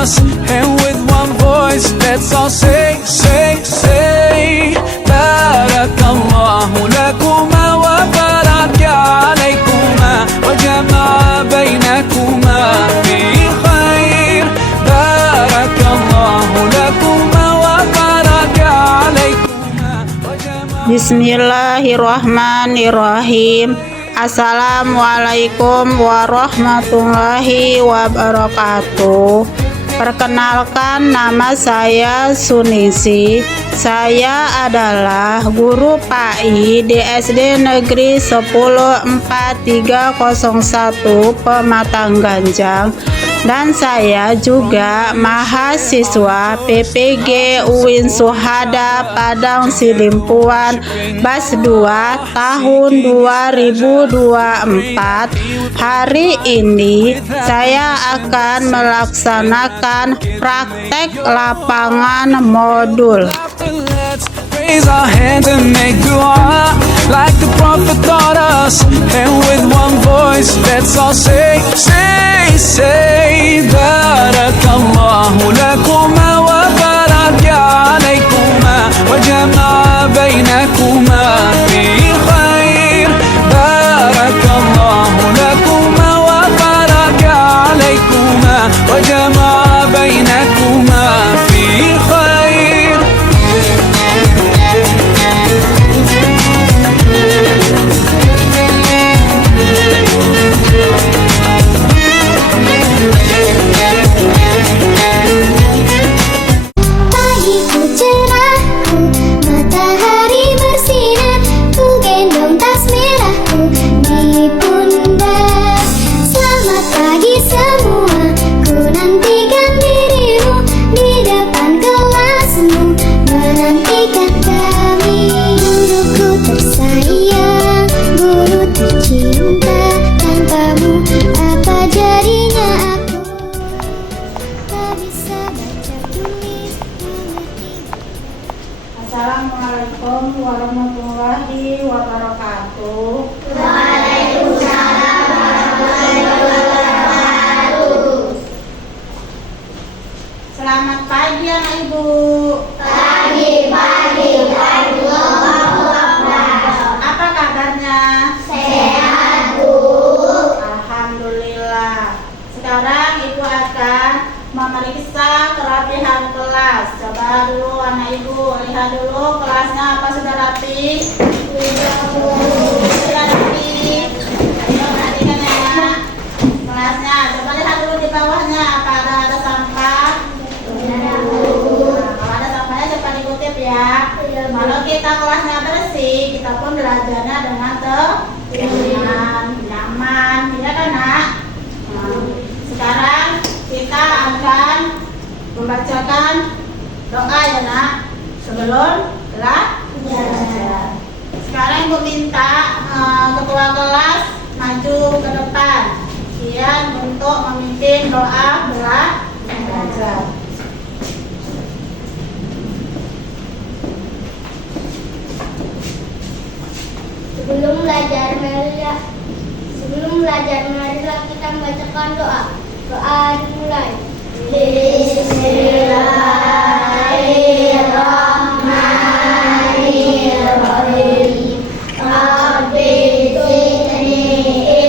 us, and with one voice, let's all say, Barakallahu lakuma wa baraka alaykuma wa jama'a bainakuma fi khair. Barakallahu lakuma wa baraka alaykuma wa jama'a. Bismillahirrahmanirrahim. Assalamualaikum warahmatullahi wabarakatuh. Perkenalkan, nama saya Suningsi. Saya adalah guru PAI di SD Negeri 104.301 Pematang Ganjang, dan saya juga mahasiswa PPG UIN Syuhada Padang Silimpuan Bas 2 tahun 2024. Hari ini saya akan melaksanakan praktek lapangan modul. Let's raise our hands and make dua like the Prophet taught us, and with one voice, let's all say, Barakallahu lakuma wa baraka alaykuma wa jama'a bainakuma fi khair. Barakallahu lakuma wa baraka alaykuma wa jama'a bainakuma fi khair. Pagiku cerahku, matahari bersinar, ku gendong tas merahku di pundak. Selamat pagi semua, ku nantikan dirimu di depan kelasmu, menantikan kami. Guruku tersayang, guru tercinta, tanpamu apa jadinya aku? Tak bisa baca tulis, mengerti. Assalamualaikum warahmatullahi wabarakatuh. Selamat pagi anak ibu. Apa kabarnya? Sehat, Bu. Alhamdulillah. Sekarang ibu akan memeriksa kerapihan kelas. Coba dulu anak ibu lihat dulu kelasnya apa sudah rapi? Sudah rapi. Ayo perhatikan ya. Kelasnya coba lihat dulu di bawahnya apa ada sampah? Nah, kalau ada sampahnya cepat dikutip ya. Kalau kita kelasnya bersih, kita pun belajarnya dengan tenang, nyaman, ya kan nak? Nah, sekarang kita akan membacakan doa ya nak, sebelum belajar. Sekarang ibu minta ketua kelas maju ke depan, Kian untuk memimpin doa belajar. Sebelum belajar, marilah kita membacakan doa. Doa dimulai. Bismillahirrahmanirrahim. Rabbi zidni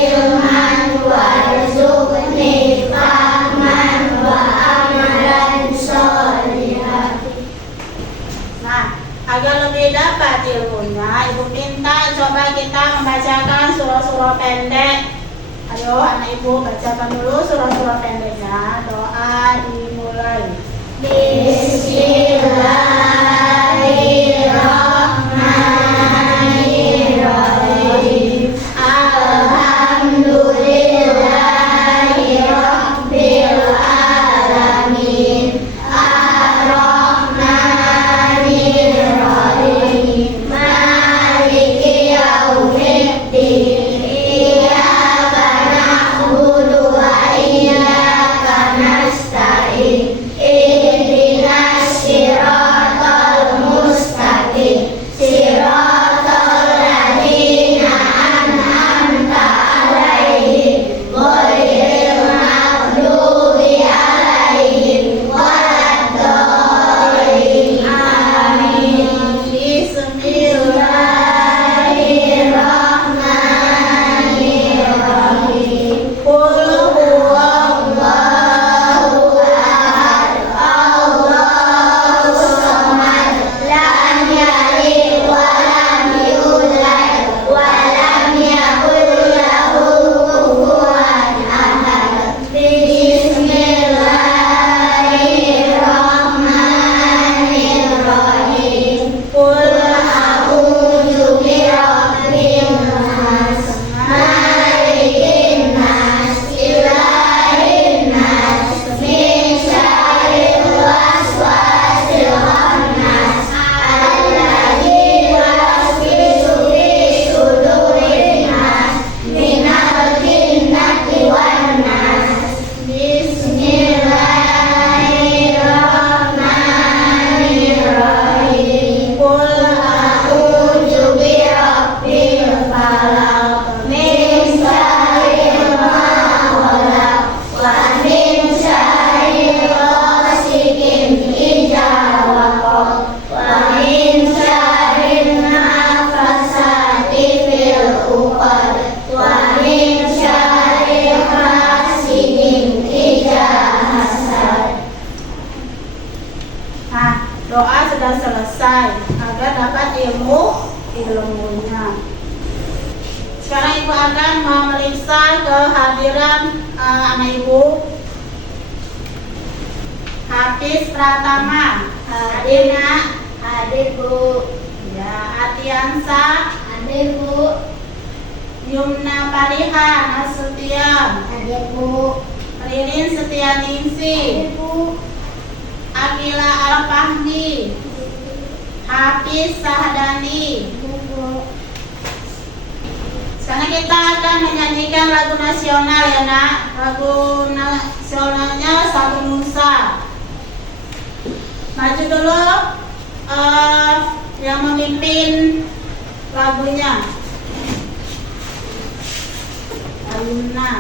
ilman warzuqni fahman wa amalan sholihan. Nah, agar lebih dapat ilmunya, ibu minta coba kita membacakan surah-surah pendek. Ayo anak ibu bacakan dulu surah-surah pendeknya. Doa dimulai. Bismillahirrahmanirrahim. Alhamdulillahi rabbil alamin. Ar-Rahmanirrahim. Maliki yaumiddin. Iyyaka na'budu wa iyyaka nasta'in. Ihdinas siratal selesai agar dapat ilmunya. Sekarang ibu akan memeriksa kehadiran anak ibu. Hafiz Pratama, hadir nak? Hadir Bu. Ya, Atiansa, Hadir Bu. Yumna Pariha Nasution, Hadir Bu. Ririn Setianingsi, Hadir Bu. Akila Al-Fahmi, Hafiz Sahdani. Hadir Bu. Sekarang kita akan menyanyikan lagu nasional ya nak. Lagu nasionalnya Sagu Nusa. Maju dulu yang memimpin lagunya. Alumna.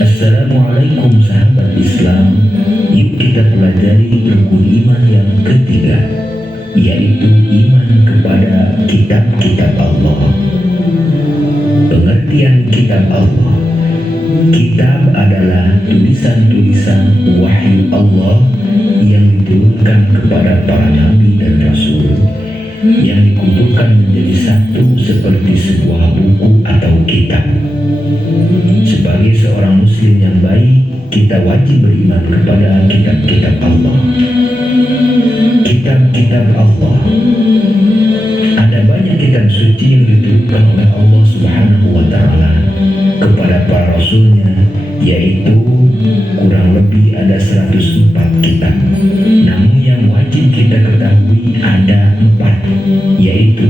Assalamualaikum sahabat Islam. Yuk kita pelajari rukun iman yang ketiga, yaitu iman kepada kitab-kitab Allah. Pengertian kitab Allah Kitab adalah tulisan-tulisan wahyu Allah yang diturunkan kepada para nabi dan rasul, yang dikumpulkan menjadi satu seperti sebuah buku atau kitab. Sebagai seorang muslim yang baik, kita wajib beriman kepada kitab-kitab Allah. Kitab-kitab Allah. Ada banyak kitab suci yang diturunkan oleh Allah Subhanahu wa Ta'ala kepada para rasulnya, yaitu kurang lebih ada 104 kitab. Namun yang wajib kita ketahui ada 4, yaitu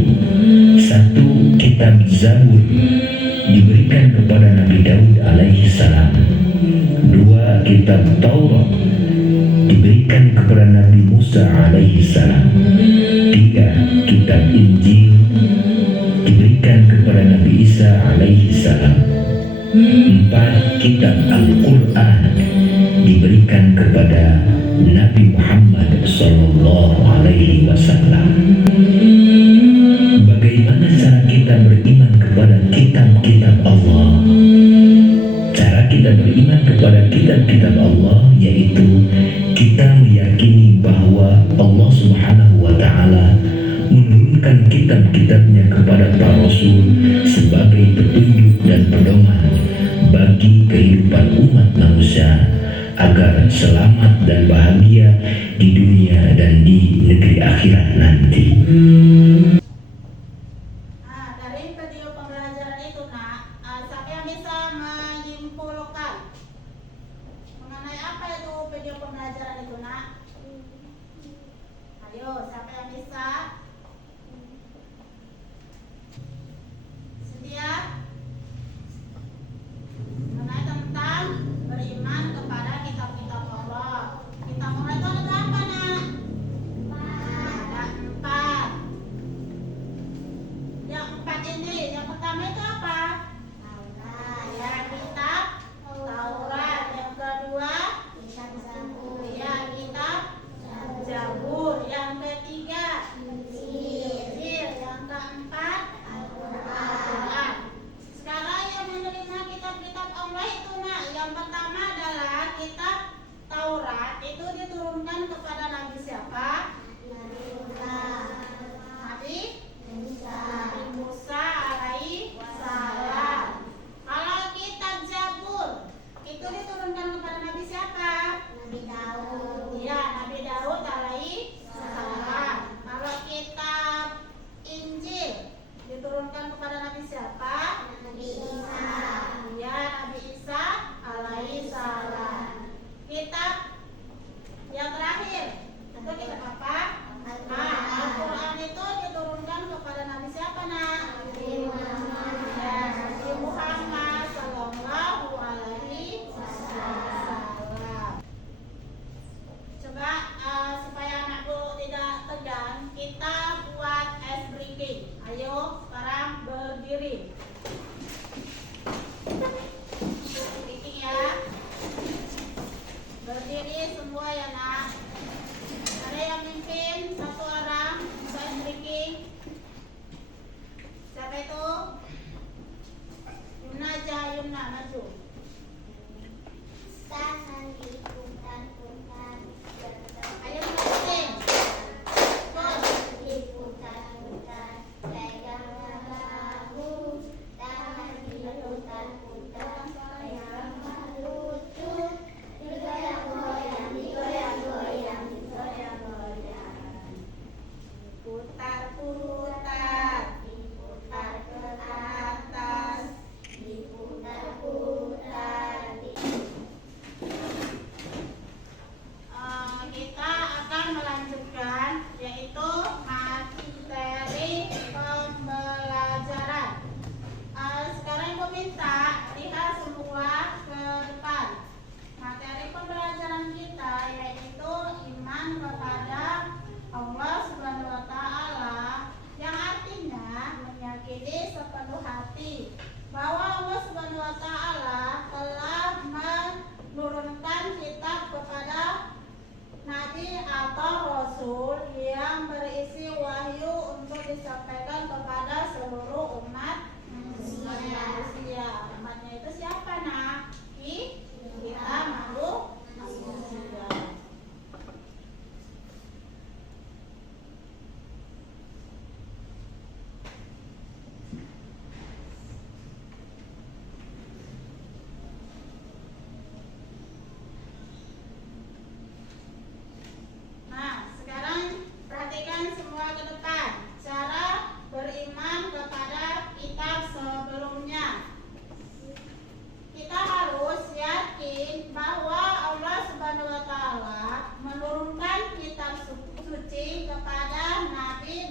1. Kitab Zabur diberikan kepada Nabi Daud alaihi salam. 2. Kitab Taurat diberikan kepada Nabi Musa alaihi salam. 3. Kitab Injil diberikan kepada Nabi Isa alaihi salam. 4. Kitab Al-Quran diberikan kepada Nabi Muhammad sallallahu alaihi wasallam. Bagaimana cara kita beriman kepada kitab-kitab Allah? Cara kita beriman kepada kitab-kitab Allah yaitu kita meyakini bahwa Allah Subhanahu wa Ta'ala menurunkan kitab-kitabnya kepada para rasul sebagai petunjuk dan pedoman bagi kehidupan umat manusia agar selamat dan bahagia di dunia dan di negeri akhirat nanti. Dari video pembelajaran itu siapa yang bisa menyimpulkan mengenai apa itu video pembelajaran itu Ayo, siapa yang bisa? Sedia? Mengenai tentang beriman kepada kitab-kitab Allah. Kita mulai itu ada berapa Ada 4. Yang 4 ini, yang pertama itu apa? Ya, kitab Taurat. Yang kedua, ya, kitab Zabur. Yang ketiga, Injil. Yang keempat, Al-Quran. Sekarang yang menerima kitab-kitab Allah itu yang pertama adalah kitab Taurat. Itu diturunkan kepada Nabi siapa? Nabi Musa alaihi salam. Kalau kitab Zabur itu diturunkan kepada Nabi siapa? Nabi Daud. Ya, Nabi Daud alaihi salam. Kalau kitab Injil diturunkan kepada Nabi siapa? Nabi Isa. Ya, Nabi Isa alaihi salam. Kitab yang terakhir itu kitab apa? Al-Quran itu diturunkan kepada Nabi siapa Nabi Muhammad. Ya, Nabi Muhammad sallallahu alaihi wasallam. Coba supaya anakku tidak tegang, kita buat ice breaking. Ayo sekarang berdiri. Breaking ya. Berdiri semua ya nak. Ada yang mimpin satu orang ice breaking. Siapa itu? Yumna aja, Yumna maju. Ayo melanjutkan. Putar-putar, diputar ke atas, diputar-putar. Kita akan melanjutkan yaitu materi pembelajaran. Sekarang ibu minta lihat semua ke depan. Materi pembelajaran kita yaitu iman kepada Allah Subhanahu wa Ta'ala, yang artinya meyakini sepenuh hati bahwa Allah Subhanahu wa Ta'ala telah menurunkan kitab kepada nabi atau rasul yang berisi wahyu untuk disampaikan kepada seluruh umat manusia. Umatnya itu siapa nak?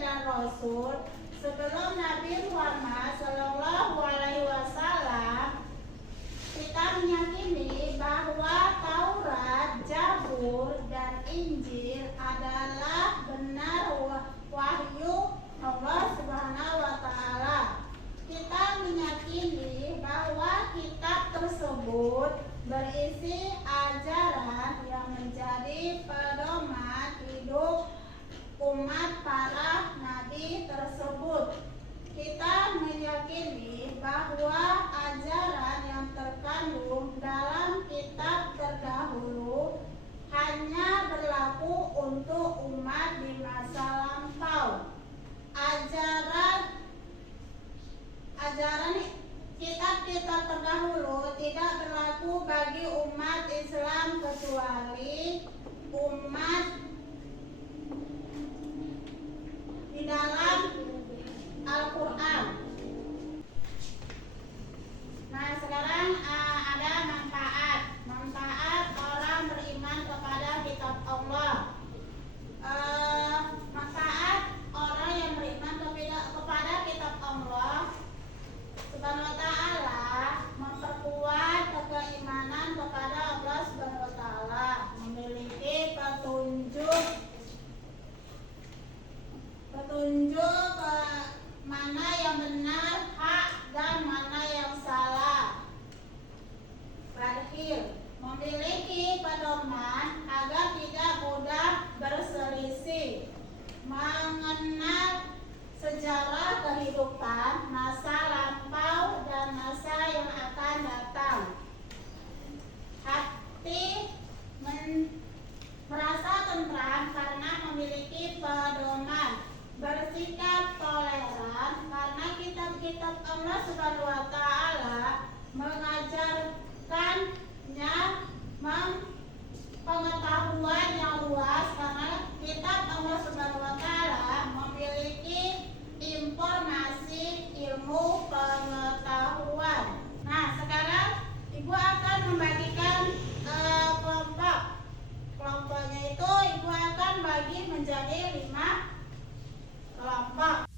dan Rasul sebelum Nabi Muhammad Sallallahu Alaihi Wasallam. Kita meyakini bahwa Taurat, Zabur, dan Injil adalah benar wahyu Allah Subhanahu wa Ta'ala. Kita meyakini bahwa kitab tersebut berisi ajaran yang menjadi pedoman hidup umat para nabi tersebut. Kita meyakini bahwa ajaran yang terkandung dalam kitab terdahulu hanya berlaku untuk umat di masa lampau. Ajaran kitab-kitab terdahulu tidak berlaku bagi umat Islam kecuali umat di dalam Al-Quran. Nah, sekarang ada manfaat orang beriman kepada kitab Allah. Manfaat orang yang beriman kepada kitab Allah Subhanahu wa Ta'ala memperkuat keimanan kepada Allah Subhanahu wa Ta'ala, memiliki petunjuk mana yang benar, hak, dan mana yang salah. Terakhir, memiliki pedoman agar tidak mudah berselisih, mengenal sejarah kehidupan, masa lampau, dan masa yang akan datang. Hati merasa tentram karena memiliki pedoman. Bersikap toleran karena kitab-kitab Allah Subhanahu wa Ta'ala mengajarkannya pengetahuan yang luas karena kitab Allah Subhanahu wa Ta'ala memiliki informasi ilmu pengetahuan. Nah, sekarang Ibu akan membagikan kelompok. Kelompoknya itu Ibu akan bagi menjadi 5 kelompok.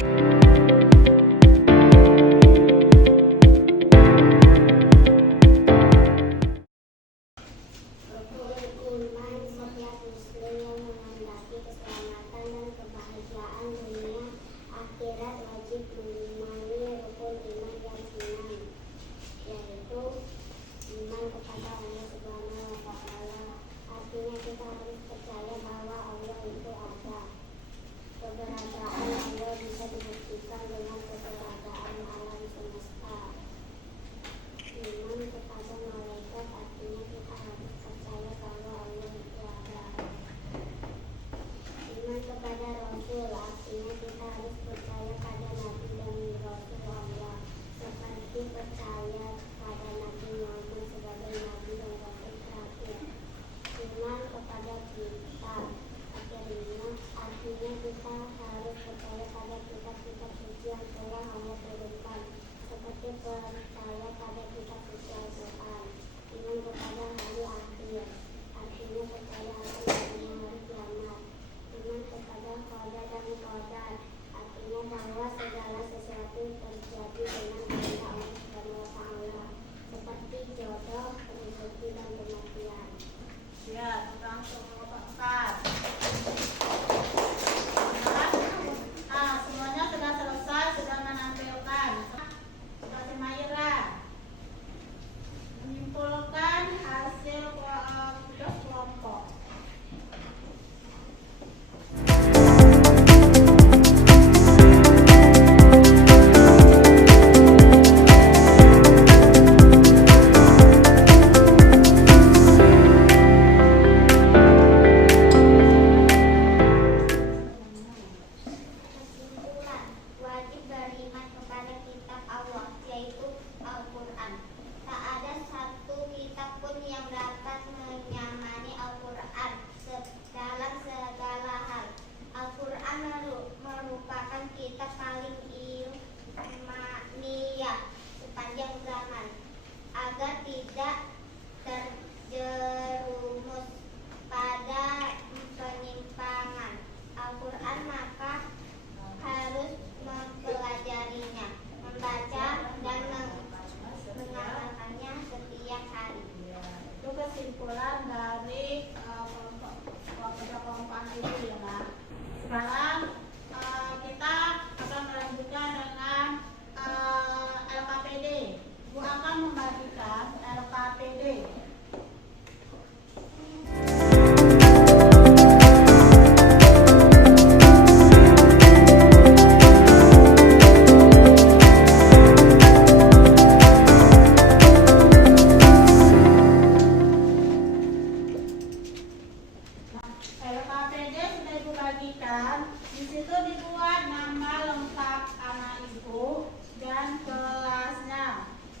Rukun iman setiap muslim yang menghendaki keselamatan dan kebahagiaan dunia akhirat wajib mengimani rukun iman yang 6, yaitu iman kepada Allah Subhanahu wa Ta'ala. Artinya kita harus percaya bahwa Allah itu ada. Keberadaan Allah bisa dibuktikan dengan keberadaan alam semesta. Iman kepada malaikat artinya kita harus percaya bahwa Allah itu ada. Iman kepada Rasul artinya kita harus percaya pada Nabi dan Rasul Allah, seperti percaya pada Nabi Muhammad sebagai Nabi dan Rasul terakhir. Iman kepada kitab artinya kita harus percaya pada kitab-kitab suci yang telah Allah turunkan, seperti percaya pada kitab suci Al-Quran. Iman kepada hari akhir artinya percaya akan adanya hari kiamat. Iman kepada qada dan qadar artinya bahwa segala sesuatu terjadi dengan kehendak Allah Subhanahu wa Ta'ala, seperti jodoh, rezeki dan kematian. Ya, kita langsung keempat. Semuanya sudah selesai, sudah menampilkan. Seperti Maira menyimpulkan hasil tugas kelompok. Kesimpulan, wajib beriman kepada kitab Allah, yaitu Al-Quran. Tak ada satu kitab pun yang dapat menyamai Al-Quran dalam segala hal. Al-Quran merupakan kitab paling ilmiah sepanjang zaman, agar tidak terjerumus pada penyimpangan Al-Quran, maka harus mempelajarinya, membaca dan mengamalkannya setiap hari. Itu kesimpulan dari kelompok ini ya, Nak. Sekarang kita akan melanjutkan dengan LKPD. Bu akan membagikan LKPD. LKPD sudah Ibu bagikan. Di situ dibuat nama lengkap anak Ibu dan kelasnya.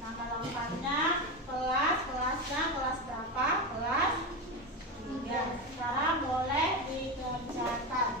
Nama lengkapnya, kelasnya, kelas berapa? Kelas 3. Sekarang boleh dikerjakan.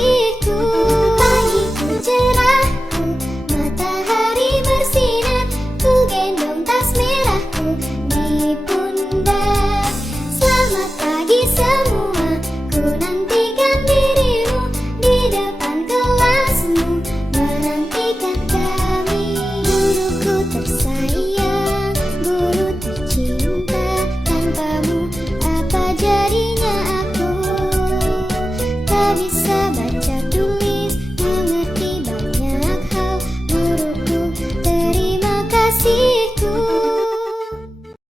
hati